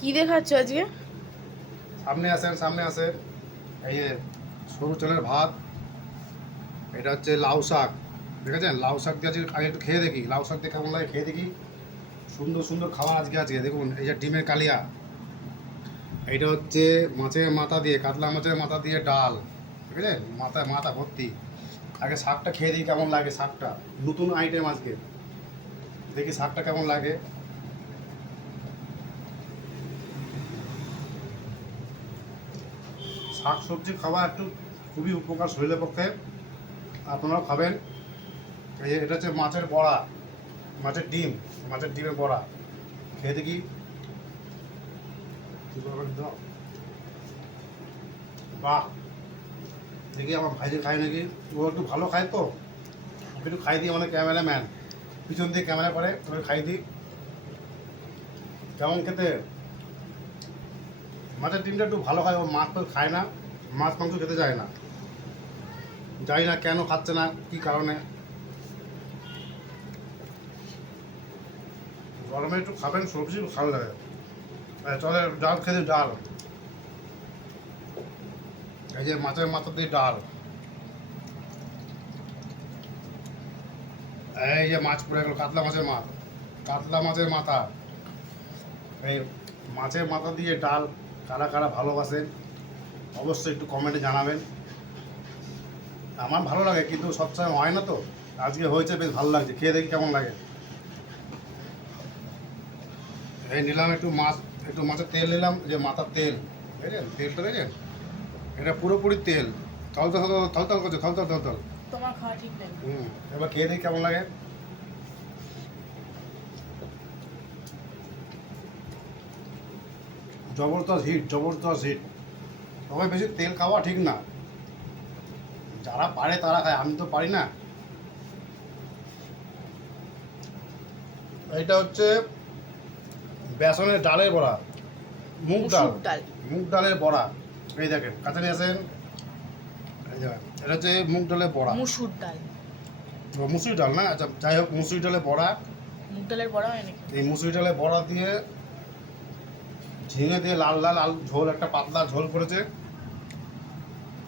কি দেখাচ্ছ আজকে? সামনে আসেন। এই যে সরু চালের ভাত, এটা হচ্ছে লাউ শাক। দেখেছেন লাউ শাক দিয়ে আজকে আগে একটু খেয়ে দেখি, লাউ শাক দিয়ে কেমন লাগে খেয়ে দেখি। সুন্দর সুন্দর খাবার আজকে দেখুন। এই যে ডিমের কালিয়া, এইটা হচ্ছে মাছের মাথা দিয়ে, কাতলা মাছের মাথা দিয়ে ডাল। দেখেছেন মাথা ভর্তি। আগে শাকটা খেয়ে দেখি কেমন লাগে। শাকটা নতুন আইটেম আজকে, দেখি শাকটা কেমন লাগে। শাক সবজি খাওয়া একটু খুবই উপকার শরীরের পক্ষে, আপনারাও খাবেন। এই যে এটা হচ্ছে মাছের বড়া, মাছের ডিমের বড়া। খেয়ে দেখি কি করবেন তো। বাহ, দেখি আমার ভাই যে খায় নাকি, ও একটু ভালো খায় তো, ওকে একটু খাই দিই। আমাদের ক্যামেরাম্যান পিছন দিয়ে ক্যামেরা করে, ওকে খাই দিই কেমন খেতে। মাছের ডিমটা একটু ভালো খায়, ও মাছ তো খায় না, মাছ মাংস খেতে যায় না, জানি না কেন খাচ্ছে না, কী কারণে। গরমে একটু খাবেন সবজি, ভালো লাগে। চলে ডাল খেতে, ডাল। এই যে মাছের মাথা দিয়ে ডাল, এই যে মাছ পড়ে গেল, কাতলা মাছের মাথা। এই মাছের মাথা দিয়ে ডাল কারা কারা ভালোবাসেন অবশ্যই একটু কমেন্টে জানাবেন। আমার ভালো লাগে, কিন্তু সবসময় হয় না তো, আজকে হয়েছে, বেশ ভালো লাগছে। খেয়ে দেখি কেমন লাগে। এই নিলাম একটু মাছ, একটু মাছের তেল নিলাম, যে মাথার তেল, বুঝলেন তেলটা দেখেন, এটা পুরোপুরি তেল, থল থল থল থল করছে, থল থল থল থল। তোমার খাওয়া ঠিক নেই। এবার খেয়ে দেখি কেমন লাগে। জবরদস্ত হিট। তবে বেশি তেল খাওয়া ঠিক না, যারা পারে তারা খায়, আমি তো পারি না। এইটা হচ্ছে বেসনের ডালের বড়া, মুগ ডাল, মুসুর ডাল। মুগ ডালের বড়া। এই দেখেন কাছে নিয়ে আসেন, এই দেখেন এটা হচ্ছে মুগ ডালের বড়া। মুসুর ডাল। ও, মুসুরি ডাল না, আচ্ছা যাই হোক, মুসুরি ডালের বড়া। মুগ ডালের বড়া হয় নাকি? এই মুসুরি ডালের বড়া দিয়ে ঝিঙে দিয়ে লাল লাল আলু ঝোল, একটা পাতলা ঝোল করেছে।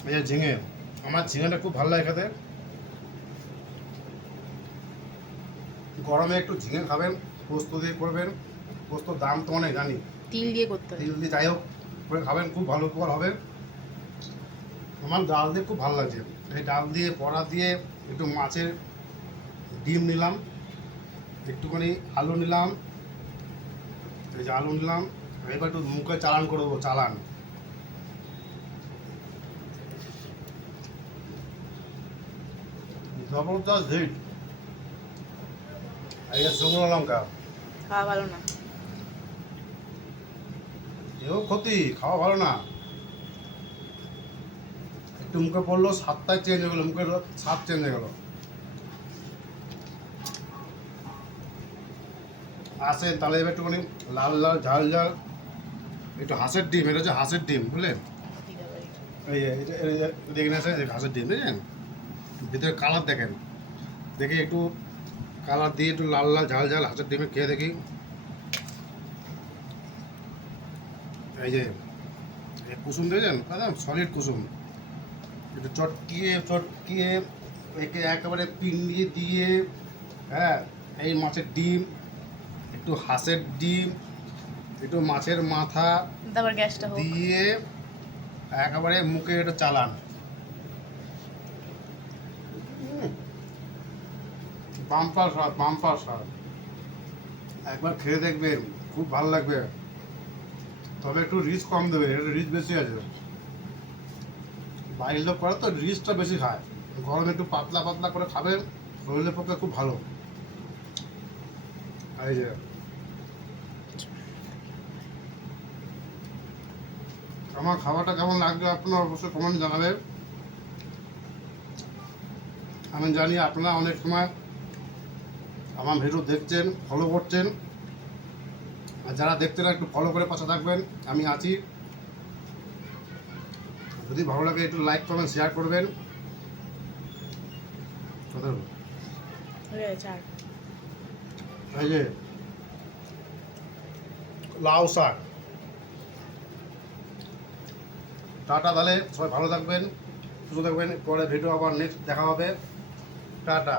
এই যে ঝিঙে, আমার ঝিঙেটা খুব ভালো লাগে খেতে। গরমে একটু ঝিঙে খাবেন, পোস্ত দিয়ে করবেন। পোস্তর দাম তো অনেক জানি, তিল দিয়ে করতে হবে। তিল দিয়ে যাই হোক করে খাবেন, খুব ভালো উপকার হবে। আমার ডাল দিয়ে খুব ভালো লাগছে। এই ডাল দিয়ে বড়া দিয়ে একটু মাছের ডিম নিলাম, একটুখানি আলু নিলাম, এই যে আলু নিলাম। এবার একটু মুখে চালান করে দেবো, চালান। জবরদস্ত হিট। এই যে শুকনো লঙ্কা, খাওয়া ভালো না। এও ক্ষতি, খাওয়া ভালো না। একটু মুখে পড়লো, স্বাদটাই চেঞ্জ হয়ে গেলো, মুখের স্বাদ চেঞ্জ হয়ে গেলো। আসেন তাহলে এবার একটুখানি লাল লাল ঝাল ঝাল একটু হাঁসের ডিম, এটা হচ্ছে হাঁসের ডিম, বুঝলেন। এই যে দেখে আসেন, যে হাঁসের ডিম দেখেন, ভিতরে কালার দেখেন, দেখে একটু কালার দিয়ে একটু লাল লাল ঝাল ঝাল হাঁসের ডিমে খেয়ে দেখি। এই যে কুসুম দেখেছেন, একদম সলিড কুসুম, একটু চটকিয়ে চটকিয়ে একে একেবারে পিন্ডিয়ে দিয়ে, হ্যাঁ, এই মাছের ডিম, একটু হাঁসের ডিম, একটু মাছের মাথা তারপর গ্যাসটা হোক। দিয়ে একেবারে মুখে এটা চালান। বাম্পার স্বাদ, বাম্পার স্বাদ। একবার খেয়ে দেখবেন, খুব ভালো লাগবে। তবে একটু রিচ কম দেবে, এটা রিচ বেশি আছে। বাইরের লোক করে তো রিচটা বেশি খায়, গরমে একটু পাতলা পাতলা করে খাবেন, শরীরের পক্ষে খুব ভালো। এই যে আমার খাবারটা কেমন লাগবে আপনারা অবশ্যই কমেন্ট জানাবেন। আমি জানি আপনারা অনেক সময় আমার ভিডিও দেখছেন, ফলো করছেন, আর যারা দেখছেন একটু ফলো করে পাশে থাকবেন, আমি আছি। যদি ভালো লাগে একটু লাইক করবেন, শেয়ার করবেন। কথা বলবো। হয়ে গেছে আর। এই যে লাউ শাক, টাটা, তাহলে সবাই ভালো থাকবেন, সুস্থ থাকবেন। পরে ভিডিও আবার নেক্সট দেখা হবে। টাটা।